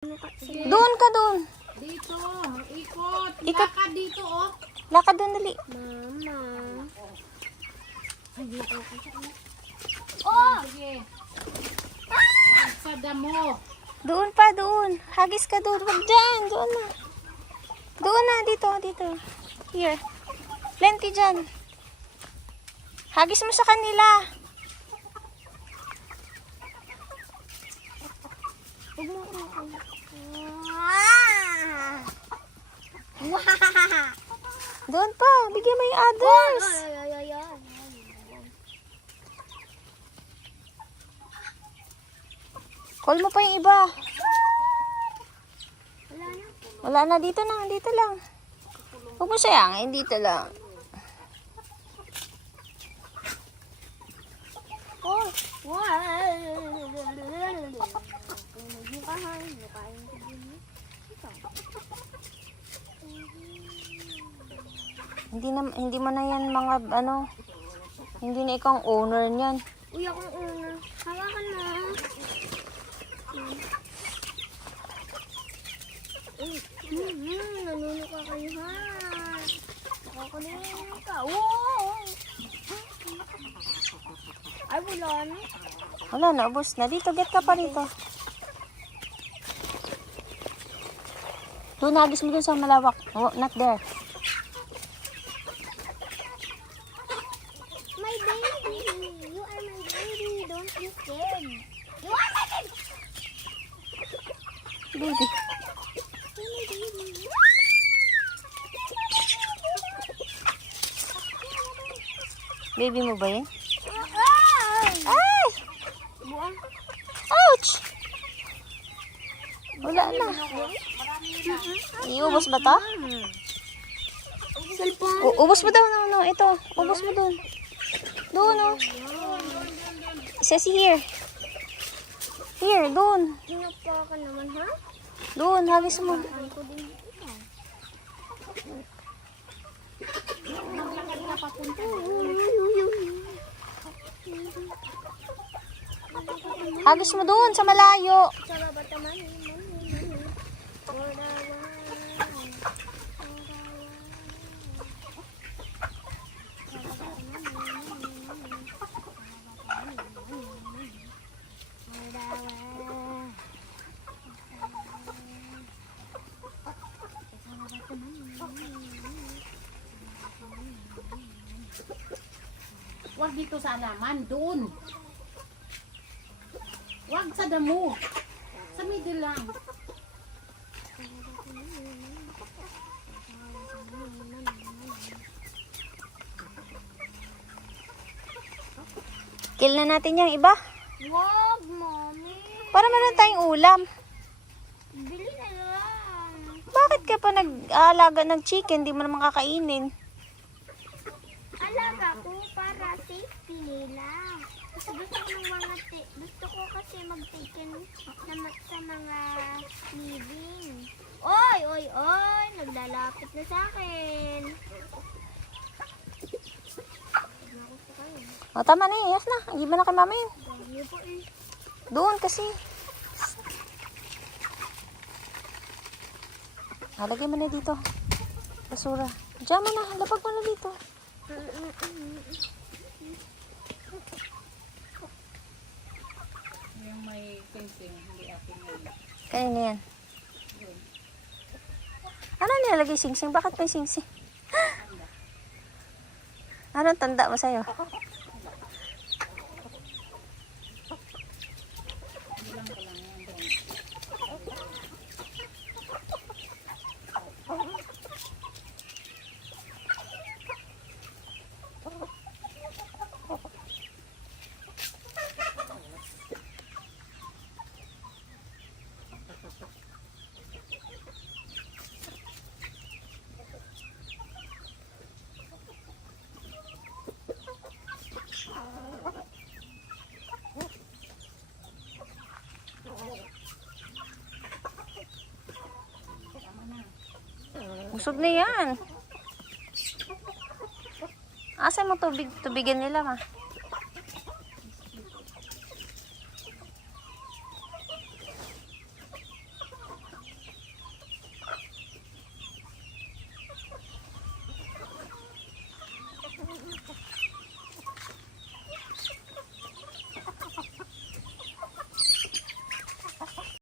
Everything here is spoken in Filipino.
Doon ka doon. Dito, ikot. Ikot. Lakad dito, oh. Lakad doon dali. Mama. Oh! Sige. Wag sa damo. Doon pa, doon. Hagis ka doon. Wag dyan. Doon na. Doon na. Dito, dito. Here. Plenty dyan. Hagis mo sa kanila. Doon pa. Bigyan mo yung others. Call mo pa yung iba. Wala na. Dito na. Dito lang. Huwag mo sayangin. Dito lang. Hindi mo na yan mga ano. Hindi na ikaw ang owner niyan. Uy, akong una. Hawakan mo. Nanuno ka kayo ha. Nakakanin ka. Wow! Ay, wala na. Wala na. Ubus na. Dito. Get ka pa dito. Doon. Hagis mo dun sa malawak. Oh, not there. My baby. You are my baby. Don't be scared. You are my baby. Baby. Baby mo ba yan? Ay! Buang. Ouch! Wala na. Iubos ba to? Cellphone. Ubos mo daw. No. Ito. Ubos mo doon. Doon, oh. Says here. Here, doon. Ingat ka naman, ha? Doon, hagis mo. Ano ko din. Maglakad ka papunta. Hagis mo doon, sa malayo. Sa baba naman. Wag dito sa alaman. Doon. Wag sa damo. Sa middle lang. Kill na natin yung iba. Wag, mommy. Para meron tayong ulam. Bili na lang. Bakit ka pa nag-aalaga ng chicken? Di mo naman kakainin. Alaga ko para safety nila. Kasi gusto ko kasi mag-taken sa mga living. Oy! Naglalapit na sa akin. O, tama na yun. Yes na. Hindi mo na kay mama yun. Dami po eh. Doon kasi. Lagay mo na dito. Basura. Diyan mo na. Lapag mo na dito. Yung may fencing, hindi akin yun. Kanina yan. Ano nilalagay sing-sing? Bakit may sing-sing? Anong tanda mo sa'yo? Busog na yan. Asa mo tubig? Tubigan nila ma.